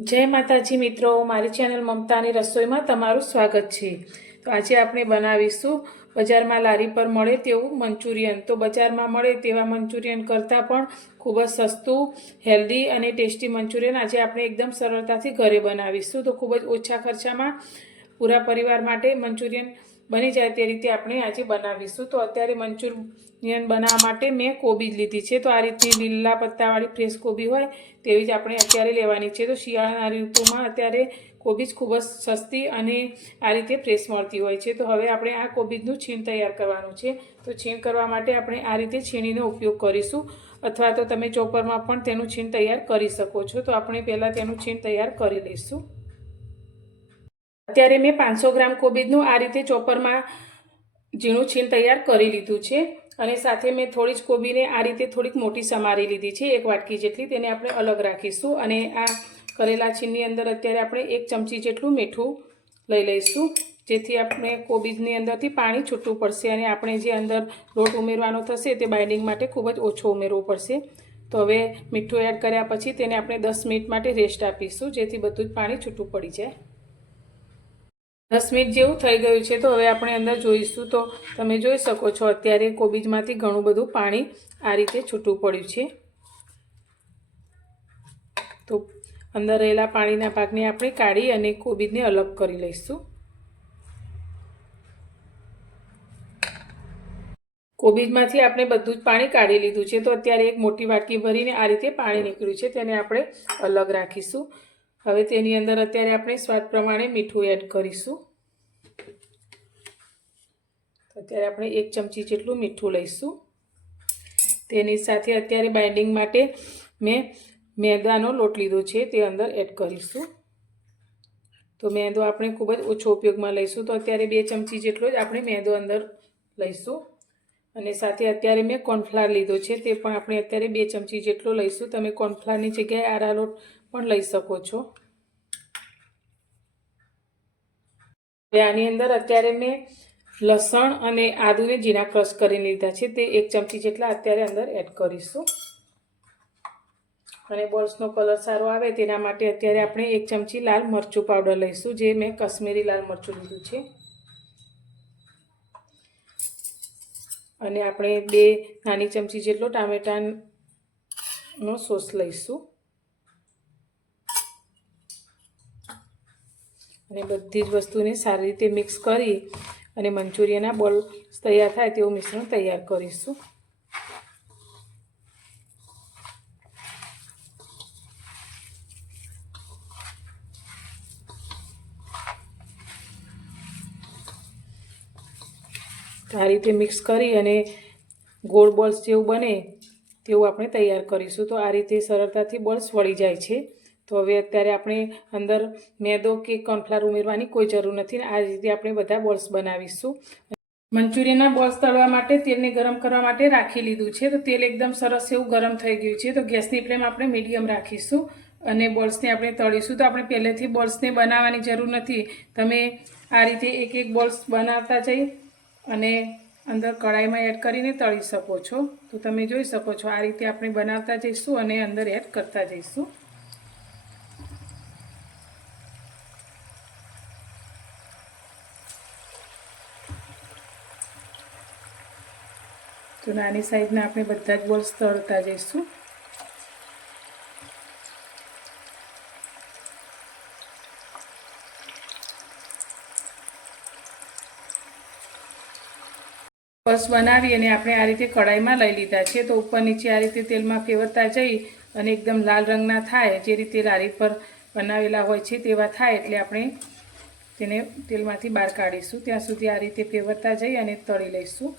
જય માતાજી મિત્રો, મારી ચેનલ મમતાની રસોઈમાં તમારું સ્વાગત છે। તો આજે આપણે બનાવીશું બજારમાં લારી પર મળે તેવું મંચુરિયન। તો બજારમાં મળે તેવા મંચુરિયન કરતાં પણ ખૂબ જ સસ્તું, હેલ્ધી અને ટેસ્ટી મંચુરિયન આજે આપણે એકદમ સરળતાથી ઘરે બનાવીશું। તો ખૂબ જ ઓછા ખર્ચામાં પૂરા પરિવાર માટે મંચુરિયન બની જાય તે રીતે આપણે આજે બનાવીશું। તો અત્યારે મંચુરિયન બનાવવા માટે મેં કોબીજ લીધી છે। તો આ રીતની લીલા પત્તાવાળી ફ્રેશ કોબી હોય તેવી જ આપણે અત્યારે લેવાની છે। તો શિયાળાના ઋતુમાં અત્યારે કોબીજ ખૂબ જ સસ્તી અને આ રીતે ફ્રેશ મળતી હોય છે। તો હવે આપણે આ કોબીજનું છીણ તૈયાર કરવાનું છે। તો છીણ કરવા માટે આપણે આ રીતે છીણીનો ઉપયોગ કરીશું, અથવા તો તમે ચોપરમાં પણ તેનું છીણ તૈયાર કરી શકો છો। તો આપણે પહેલાં તેનું છીણ તૈયાર કરી લઈશું। અત્યારે મેં 500 ગ્રામ કોબીજનું આ રીતે ચોપરમાં ઝીણું છીણ તૈયાર કરી લીધું છે, અને સાથે મેં થોડી જ કોબીને આ રીતે થોડીક મોટી સમારી લીધી છે, 1 વાટકી જેટલી। તેને આપણે અલગ રાખીશું, અને આ કરેલા છીણની અંદર અત્યારે આપણે 1 ચમચી જેટલું મીઠું લઈ લઈશું, જેથી આપણે કોબીજની અંદરથી પાણી છૂટવું પડશે, અને આપણે જે અંદર લોટ ઉમેરવાનો થશે તે બાઇન્ડિંગ માટે ખૂબ જ ઓછો ઉમેરવો પડશે। તો હવે મીઠું એડ કર્યા પછી તેને આપણે 10 મિનિટ માટે રેસ્ટ આપીશું, જેથી બધું જ પાણી છૂટું પડી જાય। 10 મિનિટ જેવું થઈ ગયું છે। તો હવે આપણે અંદર જોઈશું, તો તમે જોઈ શકો છો અત્યારે કોબીજમાંથી ઘણું બધું પાણી આ રીતે છૂટું પડ્યું છે। તો અંદર રહેલા પાણીના ભાગને આપણે કાઢી અને કોબીજને અલગ કરી લઈશું। કોબીજમાંથી આપણે બધું જ પાણી કાઢી લીધું છે। તો અત્યારે એક મોટી વાટકી ભરીને આ રીતે પાણી નીકળ્યું છે, તેને આપણે અલગ રાખીશું। હવે તેની અંદર અત્યારે આપણે સ્વાદ પ્રમાણે મીઠું એડ કરીશું। અત્યારે આપણે 1 ચમચી જેટલું મીઠું લઈશું। તેની સાથે અત્યારે બાઇન્ડિંગ માટે મેં મેદાનો લોટ લીધો છે, તે અંદર એડ કરીશું। તો મેદો આપણે ખૂબ જ ઓછો ઉપયોગમાં લઈશું। તો અત્યારે 2 ચમચી જેટલો જ આપણે મેદો અંદર લઈશું, અને સાથે અત્યારે મેં કોર્નફ્લાવર લીધો છે, તે પણ આપણે અત્યારે 2 ચમચી જેટલો લઈશું। તમે કોર્નફ્લાવરની જગ્યાએ આરા લોટ પણ લઈ શકો છો। હવે આની અંદર અત્યારે મેં લસણ અને આદુને ઝીણા ક્રશ કરી લીધા છે, તે 1 ચમચી જેટલા અત્યારે અંદર એડ કરીશું। અને બોલ્સનો કલર સારો આવે તેના માટે અત્યારે આપણે 1 ચમચી લાલ મરચું પાવડર લઈશું, જે મેં કશ્મીરી લાલ મરચું લીધું છે। અને આપણે 2 નાની ચમચી જેટલો ટામેટાનો સોસ લઈશું, અને બધી જ વસ્તુને સારી રીતે મિક્સ કરી અને મંચુરિયનના બોલ્સ તૈયાર થાય તેવું મિશ્રણ તૈયાર કરીશું। આ રીતે મિક્સ કરી અને ગોળ બોલ્સ જેવું બને તેવું આપણે તૈયાર કરીશું। તો આ રીતે સરળતાથી બોલ્સ વળી જાય છે। તો હવે અત્યારે આપણે અંદર મેદો કે કોર્નફ્લાવર ઉમેરવાની કોઈ જરૂર નથી, આ રીતે આપણે બધા બોલ્સ બનાવીશું। મંચુરિયનના બોલ્સ તળવા માટે તેલને ગરમ કરવા માટે રાખી લીધું છે। તો તેલ એકદમ સરસ એવું ગરમ થઈ ગયું છે। તો ગેસની ફ્લેમ આપણે મીડિયમ રાખીશું અને બોલ્સને આપણે તળીશું। તો આપણે પહેલેથી બોલ્સને બનાવવાની જરૂર નથી, તમે આ રીતે એક એક બોલ્સ બનાવતા જઈ અને અંદર કઢાઈમાં એડ કરીને તળી શકો છો। તો તમે જોઈ શકો છો આ રીતે આપણે બનાવતા જઈશું અને અંદર એડ કરતા જઈશું। તો નાની સાઈઝના આપણે બધા જ બોલ્સ તળતા જઈશું। બોલ્સ બનાવી અને આપણે આ રીતે કઢાઈમાં લઈ લીધા છે। તો ઉપર નીચે આ રીતે તેલમાં ફેરવતા જઈ અને એકદમ લાલ રંગના થાય, જે રીતે લારી પર બનાવેલા હોય છે તેવા થાય એટલે આપણે તેને તેલમાંથી બહાર કાઢીશું। ત્યાં સુધી આ રીતે ફેરવતા જઈ અને તળી લઈશું।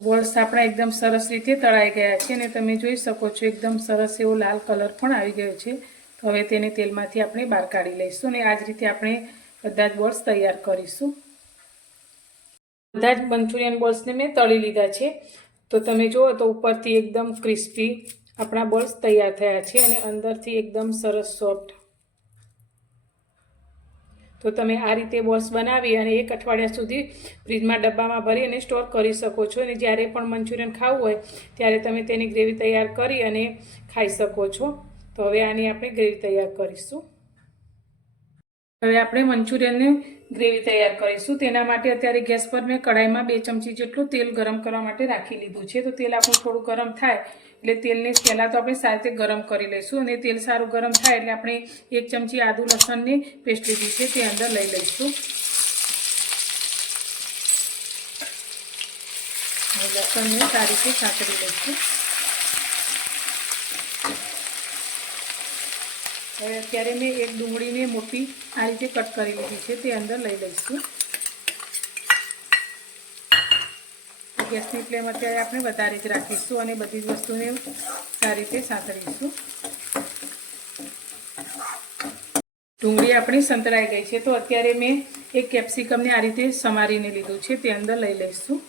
બોલ્સ આપણા એકદમ સરસ રીતે તળાઈ ગયા છે, અને તમે જોઈ શકો છો એકદમ સરસ એવો લાલ કલર પણ આવી ગયો છે। તો હવે તેને તેલમાંથી આપણે બહાર કાઢી લઈશું, અને આ જ રીતે આપણે બધા જ બોલ્સ તૈયાર કરીશું। બધા જ મંચુરિયન બોલ્સને મેં તળી લીધા છે। તો તમે જુઓ તો ઉપરથી એકદમ ક્રિસ્પી આપણા બોલ્સ તૈયાર થયા છે, અને અંદરથી એકદમ સરસ સોફ્ટ। તો તમે આ રીતે બોલ્સ બનાવી અને 1 અઠવાડિયા સુધી ફ્રીજમાં ડબ્બામાં ભરી અને સ્ટોર કરી શકો છો, અને જ્યારે પણ મંચુરિયન ખાવું હોય ત્યારે તમે તેની ગ્રેવી તૈયાર કરી અને ખાઈ શકો છો। તો હવે આની આપણે ગ્રેવી તૈયાર કરીશું. હવે આપણે મંચુરિયનની ગ્રેવી તૈયાર કરીશું. તેના માટે અત્યારે ગેસ પર મેં કઢાઈમાં 2 ચમચી જેટલું તેલ ગરમ કરવા માટે રાખી લીધું છે. તો તેલ આપણું થોડું ગરમ થાય એટલે તેલને પહેલાં તો આપણે સારી રીતે ગરમ કરી લઈશું, અને તેલ સારું ગરમ થાય એટલે આપણે 1 ચમચી આદુ લસણની પેસ્ટ લીધી છે તે અંદર લઈ લઈશું. લસણને સારી રીતે સાંતળી લઈશું. હવે અત્યારે મેં એક ડુંગળીને મોટી આ રીતે કટ કરી લીધી છે તે અંદર લઈ લઈશું. ગેસની ફ્લેમ અત્યારે આપણે વધારે જ રાખીશું અને બધી જ વસ્તુને સારી રીતે સાંતળીશું. ડુંગળી આપણી સંતળાઈ ગઈ છે. તો અત્યારે મેં એક કેપ્સિકમને આ રીતે સમારીને લીધું છે તે અંદર લઈ લઈશું.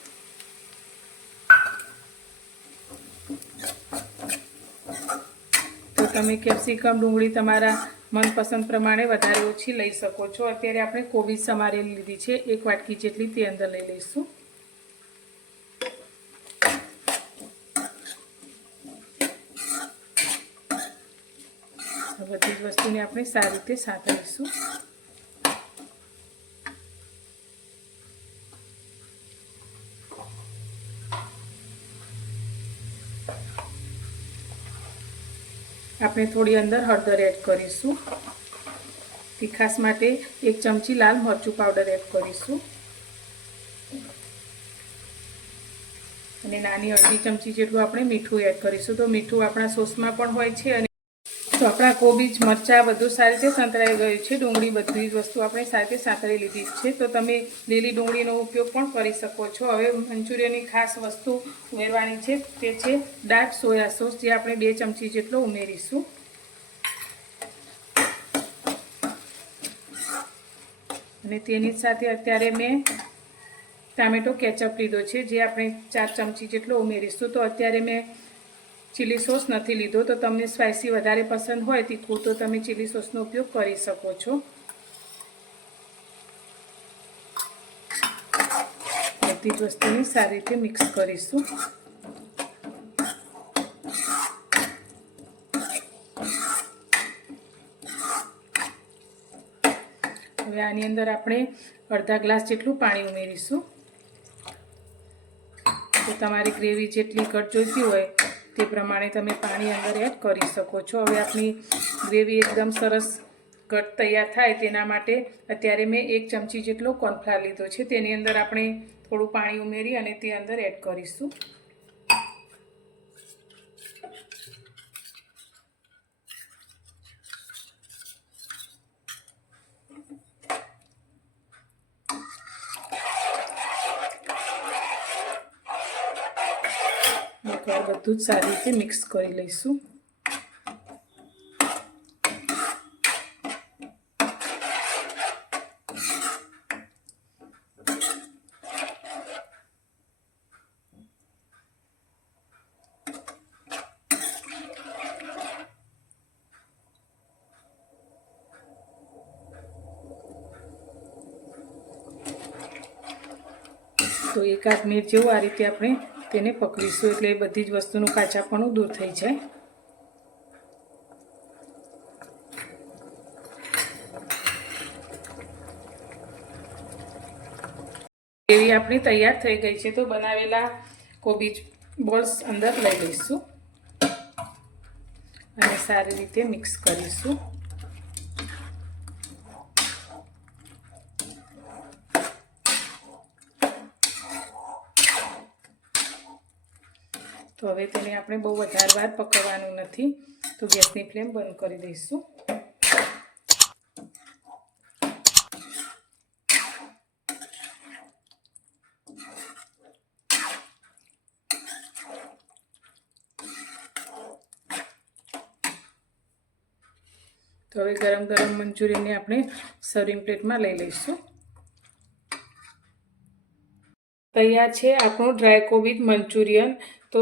તો તમે કેપ્સિકમ ડુંગળી તમારા મનપસંદ પ્રમાણે વધારે ઓછી લઈ શકો છો. અત્યારે આપણે કોબીજ સમારેલી લીધી છે 1 વાટકી જેટલી, તે અંદર લઈ લઈશું. બધી જ વસ્તુને આપણે સારી રીતે સાંતળીશું. આપણે થોડી અંદર હળદર એડ કરીશું. તીખાસ માટે 1 ચમચી લાલ મરચું પાવડર એડ કરીશું અને નાની અડધી ચમચી જેટલું આપણે મીઠું એડ કરીશું. તો મીઠું આપણા સોસમાં પણ હોય છે. અને તો આપણા કોબીજ મરચાં બધું સારી રીતે સંતળાઈ ગયું છે. ડુંગળી બધી જ વસ્તુ આપણે સારી રીતે સાંતળી લીધી છે. તો તમે લીલી ડુંગળીનો ઉપયોગ પણ કરી શકો છો. હવે મંચુરિયનની ખાસ વસ્તુ ઉમેરવાની છે તે છે ડાર્ક સોયા સોસ, જે આપણે 2 ચમચી જેટલો ઉમેરીશું. અને તેની સાથે અત્યારે મેં ટામેટો કેચઅપ લીધો છે જે આપણે 4 ચમચી જેટલો ઉમેરીશું. તો અત્યારે મેં ચીલી સોસ નથી લીધો. તો તમને સ્પાઇસી વધારે પસંદ હોય તીખું તો તમે ચીલી સોસનો ઉપયોગ કરી શકો છો. બધી જ વસ્તુને સારી રીતે મિક્સ કરીશું. હવે આની અંદર આપણે અડધા ગ્લાસ જેટલું પાણી ઉમેરીશું. તો તમારી ગ્રેવી જેટલી ઘટ જોઈતી હોય તે પ્રમાણે તમે પાણી અંદર એડ કરી શકો છો. હવે આપણી ગ્રેવી એકદમ સરસ ઘટ તૈયાર થાય તેના માટે અત્યારે મેં 1 ચમચી જેટલો કોર્નફ્લાવર લીધો છે. તેની અંદર આપણે થોડું પાણી ઉમેરી અને તે અંદર એડ કરીશું. એકવાર બધું જ સારી રીતે મિક્સ કરી લઈશું. તો 1-8 મિનિટ જેવું આ રીતે આપણે તેને પકવીશું એટલે બધી જ વસ્તુનું કાચાપણું દૂર થઈ જાય. ગ્રેવી આપણી તૈયાર થઈ ગઈ છે. તો બનાવેલા કોબીજ બોલ્સ અંદર લઈ લઈશું અને સારી રીતે મિક્સ કરીશું. તો હવે તેને આપણે બહુ વધારે વાર પકવવાનું નથી. તો ગેસની ફ્લેમ બંધ કરી દઈશું. તો હવે ગરમ ગરમ મંચુરિયનને આપણે સર્વિંગ પ્લેટમાં લઈ લઈશું. તૈયાર છે આપણું ડ્રાય કોબીજ મંચુરિયન. તો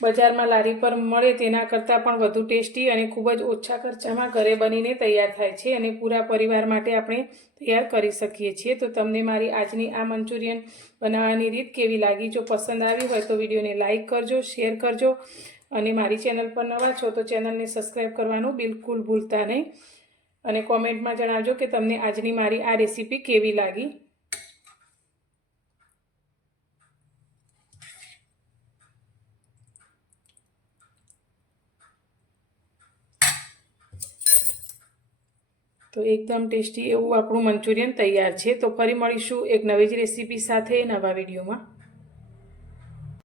બજારમાં લારી પર મળે તેના કરતાં પણ વધુ ટેસ્ટી અને ખૂબ જ ઓછા ખર્ચામાં ઘરે બનીને તૈયાર થાય છે અને પૂરા પરિવાર માટે આપણે તૈયાર કરી શકીએ છીએ. તો તમને મારી આજની આ મંચુરિયન બનાવવાની રીત કેવી લાગી? જો પસંદ આવી હોય તો વિડીયોને લાઇક કરજો, શેર કરજો અને મારી ચેનલ પર નવા છો તો ચેનલને સબસ્ક્રાઈબ કરવાનું બિલકુલ ભૂલતા નહીં. અને કોમેન્ટમાં જણાવજો કે તમને આજની મારી આ રેસીપી કેવી લાગી. તો એકદમ ટેસ્ટી એવું આપણું મંચુરિયન તૈયાર છે. તો ફરી મળીશું એક નવી જ રેસીપી સાથે નવા વિડીયોમાં.